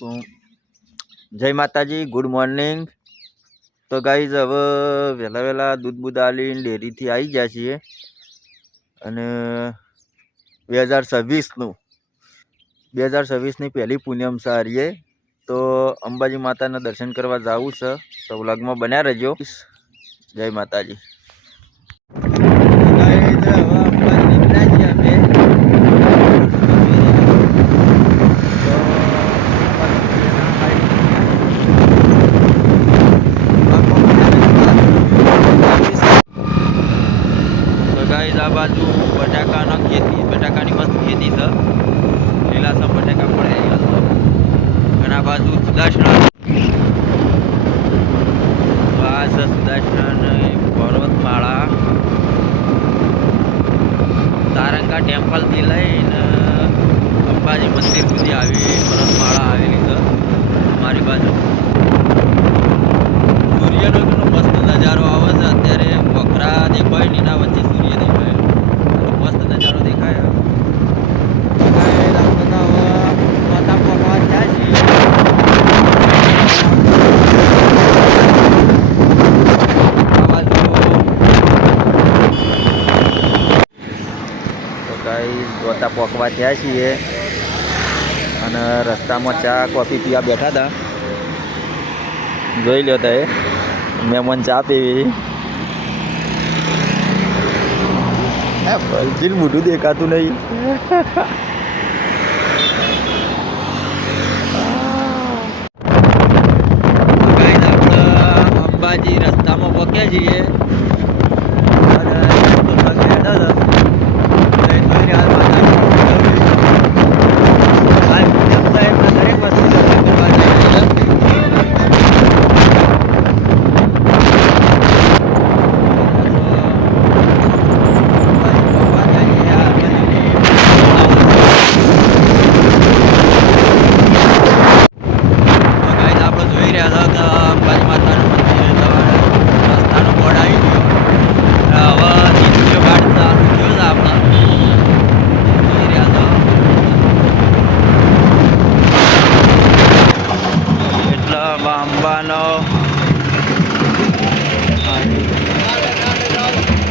તો જય માતાજી, ગુડ મોર્નિંગ। તો ગાઈઝ હવે વહેલા વહેલા દૂધ આલીને ડેરીથી આવી ગયા છીએ અને 2026ની પહેલી પૂનમ સારીએ તો અંબાજી માતાના દર્શન કરવા જવું છે, તો વ્લોગમાં બન્યા રહેજો। જય માતાજી। આ બાજુ બટાકાની મસ્ત ખેતી છે, લીલાસમ બટાકા પડે અને આ બાજુ સુદાસણા, આ છે સુદાસણા પર્વતમાળા, તારંગા ટેમ્પલ થી લઈને અંબાજી મંદિર સુધી આવી પર્વતમાળા આવેલી છે। અમારી બાજુ સૂર્યનો કેટલો મસ્ત નજારો આવે છે। અત્યારે વખરા દેખાય ને એના વચ્ચે સૂર્ય દેખાય, મસ્ત નજારો દેખાય। ગોતા પોકવા થયા છીએ અને રસ્તામાં ચા કોફી પીવા બેઠા હતા। જોઈ લો તો એ મહેમાન ચા પીવી, બલજીને મોઢું દેખાતું નહીં। આપણે અંબાજી રસ્તામાં પહોંચ્યા છીએ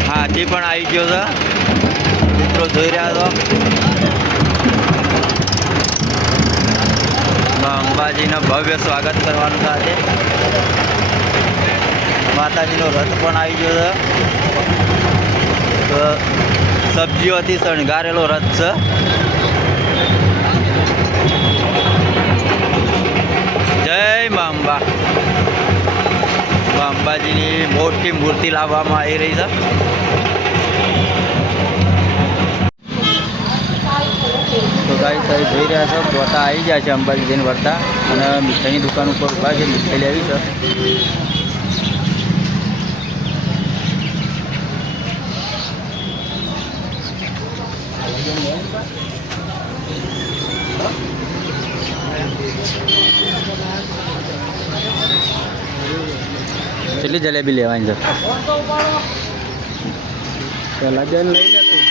હાથી પણ આવી ગયો છે, મિત્રો જોઈ રહ્યા છો। અંબાજીનું ભવ્ય સ્વાગત કરવાનું સાથે માતાજીનો રથ પણ આવી ગયો છે, સબ્જીઓથી શણગારેલો રથ છે। જય મા અંબા। અંબાજીની મોટી મૂર્તિ લાવવામાં આવી રહી છે। તો ગાઈ સાહેબ જોઈ રહ્યા છો, ગોતા આવી ગયા છે અંબાજી જઈને વળતા અને મીઠાઈની દુકાન ઉપર ઉભા છે, મીઠાઈ લેવી છે। કેટલી જલેબી લેવાની છે? પહેલા જઈને લઈ લે તું।